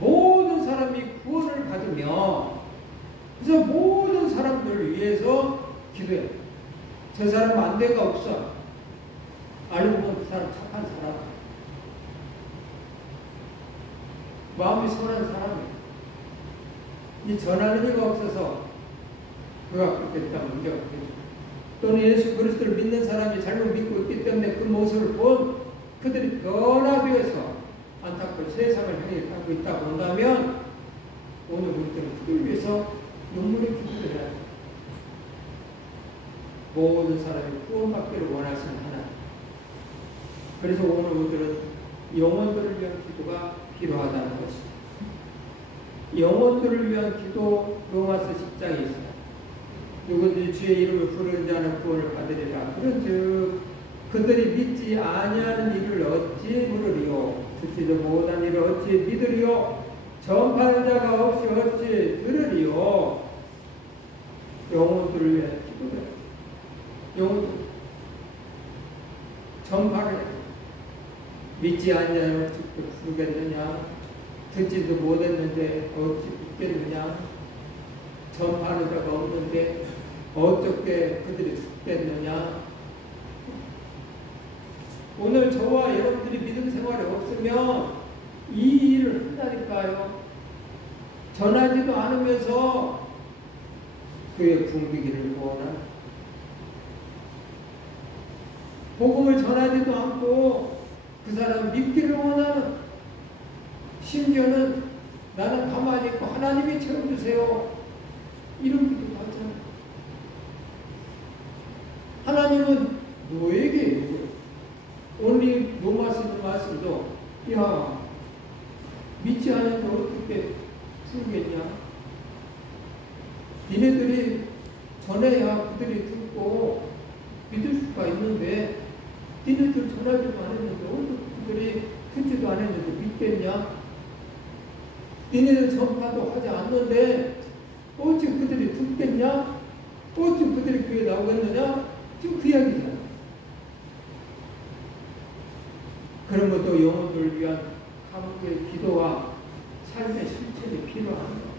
모든 사람이 구원을 받으며, 그래서 모든 사람들을 위해서 기도해. 저 사람 안 돼가 없어. 알고 보면 그 사람 착한 사람, 마음이 선한 사람이에요. 이 전하는 이가 없어서 그가 그렇게 됐다면 문제가 되죠. 또는 예수 그리스도를 믿는 사람이 잘못 믿고 있기 때문에 그 모습을 본 그들이 변화되어서 안타깝게 세상을 향해 가고 있다고 한다면 오늘 우리들은 그들 위해서 눈물의 기도를 해야 합니다. 모든 사람이 구원받기를 원하시는 하나님. 그래서 오늘 우리들은 영혼들을 위한 기도가 필요하다는 것입니다. 영혼들을 위한 기도, 로마서 10장에 있어요. 누구든지 주의 이름을 부르는 자는 구원을 받으리라. 그런즉 그들이 믿지 아니하는 일을 어찌 물으리요? 듣지도 못한 일을 어찌 믿으리요? 전파하는 자가 없이 어찌 들으리요? 영혼들을 위해 기도해. 영혼들 전파를 해. 믿지 않는 자는 어찌 부르겠느냐? 듣지도 못했는데 어찌 듣겠느냐? 전파하는 자가 없는데 어떻게 그들이 듣겠느냐? 오늘 저와 여러분들이 믿음 생활이 없으면 이 일을 한다니까요. 전하지도 않으면서 그의 굶기기를 원하는, 복음을 전하지도 않고 그 사람 믿기를 원하는, 심지어는 나는 가만히 있고 하나님이 채워주세요 이런 기도 하잖아요. 하나님은 너에게 오늘 로마서 말씀도 야 믿지 않는데 어떻게 풀겠냐? 니네들이 전해야 그들이 듣고 믿을 수가 있는데 니네들 전하지도 않았는데 어떻게 그들이 듣지도 않았는데 믿겠냐? 니네들 전파도 하지 않는데 어찌 그들이 듣겠냐? 어찌 그들이 교회에 나오겠느냐? 지금 그 이야기잖아. 그런 것도 영혼들을 위한 한국의 기도와 삶의 실천이 필요한 거.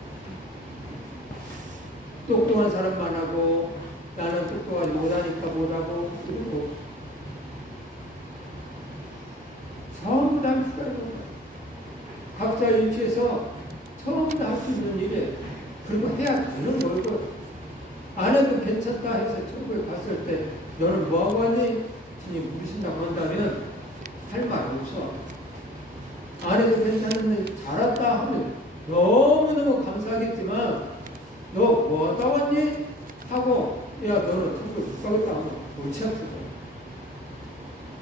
똑똑한 사람만 하고 나는 똑똑하지 못하니까 못하고 그리고 전부 다 할 수가 있는 거야. 각자 위치에서 전부 다 할 수 있는 일에 그리고 해야 되는 거고 안 해도 괜찮다 해서 천국에 갔을 때 너는 뭐하고 왔니? 주님 부르신다고 한다면 할 말 없어. 안 해도 괜찮은데 잘했다 하면 너무너무 감사하겠지만 너 뭐 하다 왔니? 하고 야 너는 천국에 못 가겠다 하면 골치 아프죠.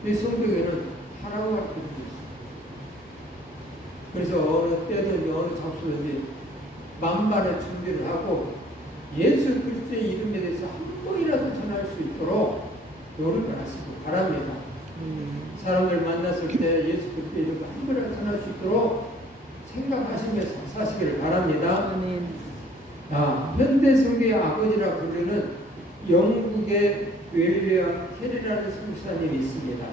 이 성경에는 하라고 할 것도 있어. 그래서 어느 때든지 어느 장소든지 만반의 준비를 하고 예수 그리스도의 이름에 대해서 한 번이라도 전할 수 있도록 노력을 하시기 바랍니다. 사람들 만났을 때 예수 그리스도의 이름을 한 번이라도 전할 수 있도록 생각하시면서 사시기를 바랍니다. 아멘. 현대 성교의 아버지라 부르는 영국의 웰리엄 캐리라는 선교사님이 있습니다.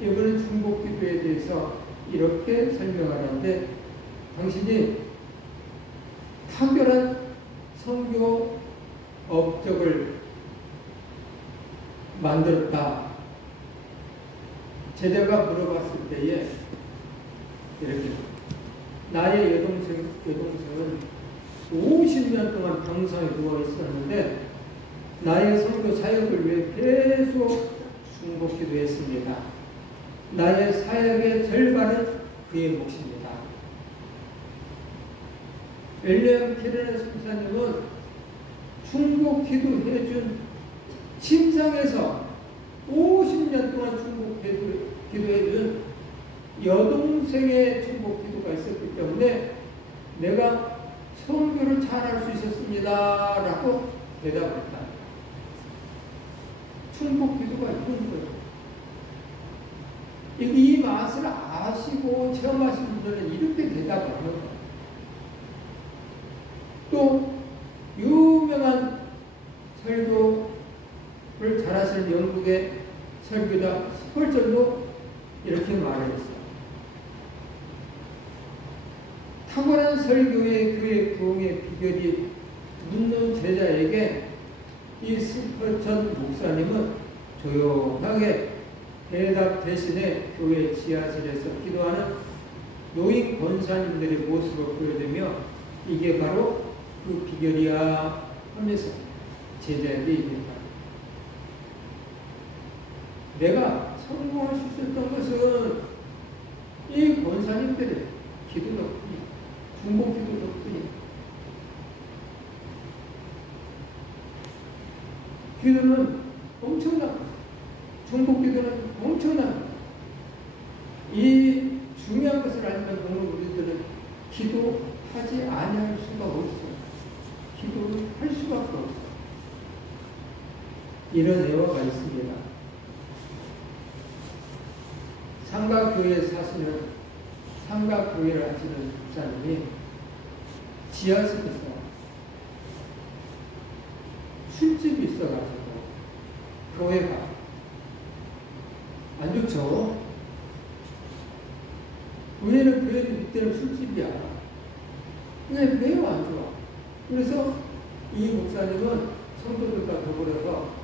이분은 중복 기도에 대해서 이렇게 설명하는데 당신이 탁월한 선교 업적을 만들었다. 제자가 물어봤을 때에 이렇게 나의 여동생은 50년 동안 병상에 누워 있었는데 나의 선교 사역을 위해 계속 중복 기도했습니다. 나의 사역의 절반은 그의 몫입니다. 웰리엄 캐리라는 선교사님은 중복 기도해준 침상에서 50년 동안 중복 기도해준 여동생의 중복 기도가 있었기 때문에 내가 선교를 잘할 수 있었습니다 라고 대답했다. 중복 기도가 있는 거예요. 이 맛을 아시고 체험하신 분들은 이렇게 대답을 하는 거예요. 또 유명한 설교를 잘하시는 영국의 설교자 스펄전도 이렇게 말했어요. 탁월한 설교의 그의 부흥의 비결이 묻는 제자에게 이 스펄전 목사님은 조용하게 대답 대신에 교회 지하실에서 기도하는 노인 권사님들의 모습을 보여주며 이게 바로 그 비결이야 하면서 제자에게 얘기합니다. 내가 성공할 수 있었던 것은 이 권사님들의 기도 덕분이야. 중복 기도 덕분이야. 기도는 엄청나고 중복 기도는 엄청나고 이 중요한 것을 알면 오늘 우리들은 기도하지 아니할 수가 없어. 기도를 할 수밖에 없어. 이런 애화가 있습니다. 상가교회에 사시는 삼각교회를 하시는 목사님이 지하실에서 술집이 있어가지고 교회가 안 좋죠. 교회는 교회도 밑에는 술집이야. 근데 매우 안 좋아. 그래서 이 목사님은 성도들과 더불어서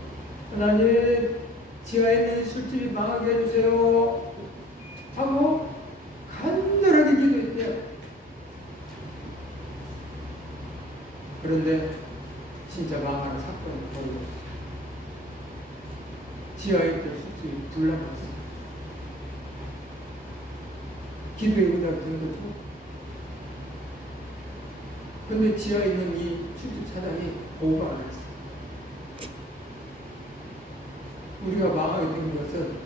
하나님 지하에 있는 술집이 망하게 해주세요 하고 간절하게 기도했대요. 그런데 진짜 망하는 사건이 벌어졌어요. 지하에 있던 술집이 불나갔어요. 기도의 은혜가 된 거죠. 그런데 지하에 있는 이 술집 사장이 보고가 안 했어요. 우리가 망하게 된 것은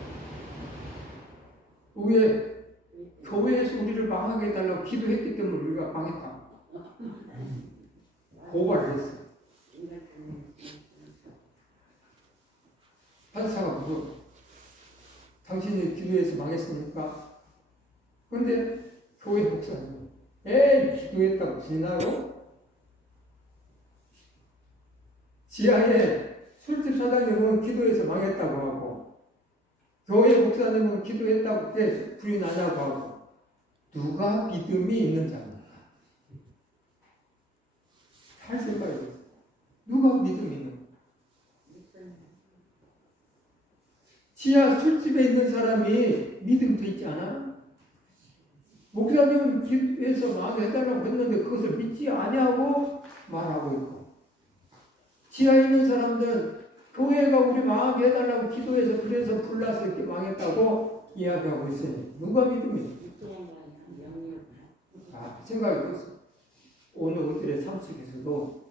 우리의 교회에서 우리를 망하게 해달라고 기도했기 때문에 우리가 망했다. 고발을 했어요. 판사가 뭐 당신이 기도해서 망했습니까? 그런데 교회 목사님 에이 기도했다고 지나고 지하에 술집 사장님은 기도해서 망했다고 하고 교회 목사님은 기도했다고 그때 불이 나냐고 하고 누가 믿음이 있는 자입니까? 잘 생각해보세요. 누가 믿음이 있는 자입니까? 지하 술집에 있는 사람이 믿음도 있지 않아? 목사님은 기도해서 망해달라고 했는데 그것을 믿지 아니하고 말하고 있고 지하에 있는 사람들은 교회가 우리 망하게 해달라고 기도해서 그래서 불나서 이렇게 망했다고 이야기하고 있어요. 누가 믿음이? 생각해보세요. 오늘 우리들의 삶 속에서도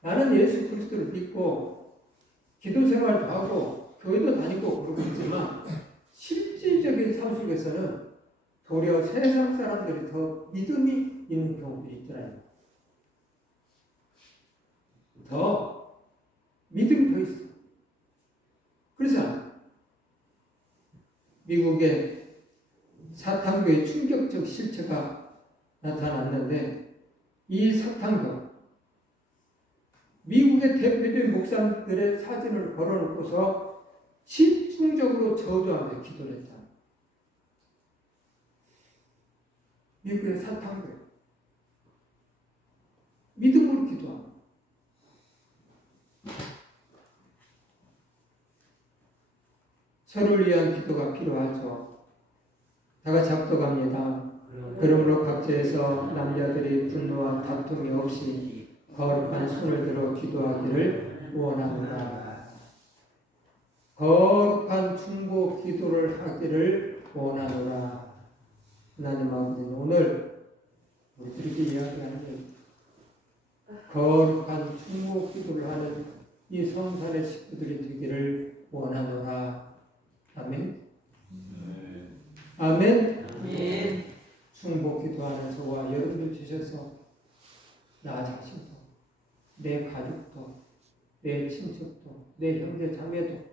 나는 예수 그리스도를 믿고 기도 생활도 하고 교회도 다니고 그러고 있지만 실질적인 삶 속에서는 도리어 세상 사람들이 더 믿음이 있는 경우들이 있더라고요. 더 믿음이 더 있어. 그래서 미국의 사탄교의 충격적 실체가 나타났는데 이 사탄교 미국의 대표적인 목사들의 사진을 걸어놓고서 집중적으로 저주하며 기도를 했다. 미국의 사탄교 믿음으로 기도합니다. 서로를 위한 기도가 필요하죠. 다 같이 합독합니다. 그러므로 각지에서 남자들이 분노와 다툼이 없이 거룩한 손을 들어 기도하기를 원합니다. 거룩한 중보 기도를 하기를 원하노라. 하나님 아버지는 오늘 우리들에게 이야기하는 거룩한 중보 기도를 하는 이 성산의 식구들이 되기를 원하노라. 아멘. 아멘. 아멘. 중보 기도하는 저와 여러분들 주셔서 나 자신도 내 가족도 내 친척도 내 형제 자매도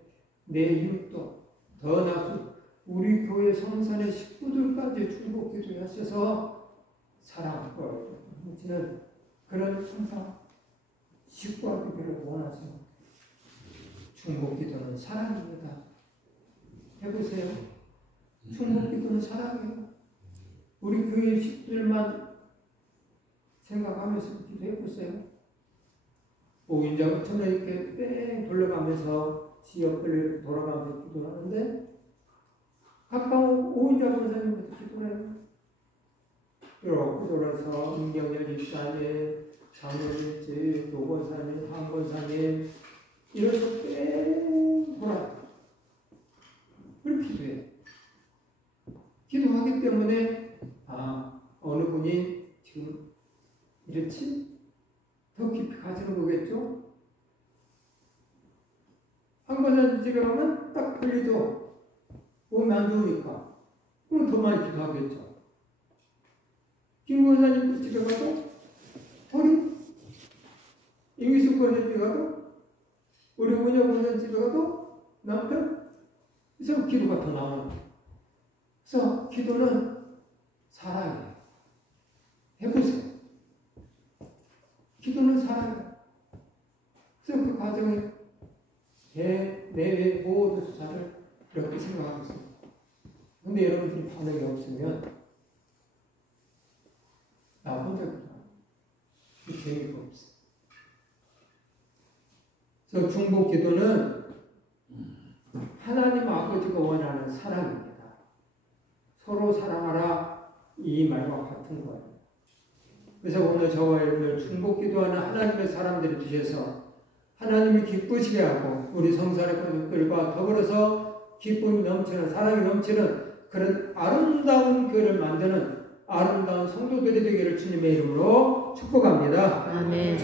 내 이웃도 더 나아가 우리 교회 성산의 식구들까지 중보 기도하셔서 사랑하고 넘치는 그런 항상 식구가 되기를 원하죠. 중보 기도는 사랑입니다. 해보세요. 중보 기도는 사랑이에요. 우리 교회 식구들만 생각하면서 기도해보세요. 오인장처럼 이렇게 뺑 돌려가면서 지역들을 돌아가면서 기도하는데 가까운 오인장 원사님부터 기도해요. 이렇게 돌아서 임경열 집사님, 장로님집, 노권사님, 황권사님 이래서 뺑 돌아 그렇게 기도해요. 기도하기 때문에 어느 분이 지금 이렇지? 더 깊이 가지는 거겠죠? 황권사님 집에 가면 딱 걸리도 몸이 안 좋으니까 그럼 더 많이 기도하겠죠. 김 권사님 집에 가도 허리, 이미숙 권사님 집에 가도 우리 은영 권사님 집에 가도 남편, 그래서 기도가 더 나오는 거예요. 그래서 기도는 사랑이에요. 해보세요. 기도는 사랑이에요. 그래서 그 과정에 내외 모든 수사를 이렇게 생각하고 있습니다. 근데 여러분들이 반응이 없으면 나 혼자 그 재미가 없어요. 그래서 중보 기도는 하나님 아버지가 원하는 사랑입니다. 서로 사랑하라 이 말과 같은 거예요. 그래서 오늘 저와 여러분들 중보 기도하는 하나님의 사람들이 되셔서 하나님을 기쁘시게 하고 우리 성산의 가족들과 더불어서 기쁨이 넘치는 사랑이 넘치는 그런 아름다운 교회를 만드는 아름다운 성도들이 되기를 주님의 이름으로 축복합니다. 아멘.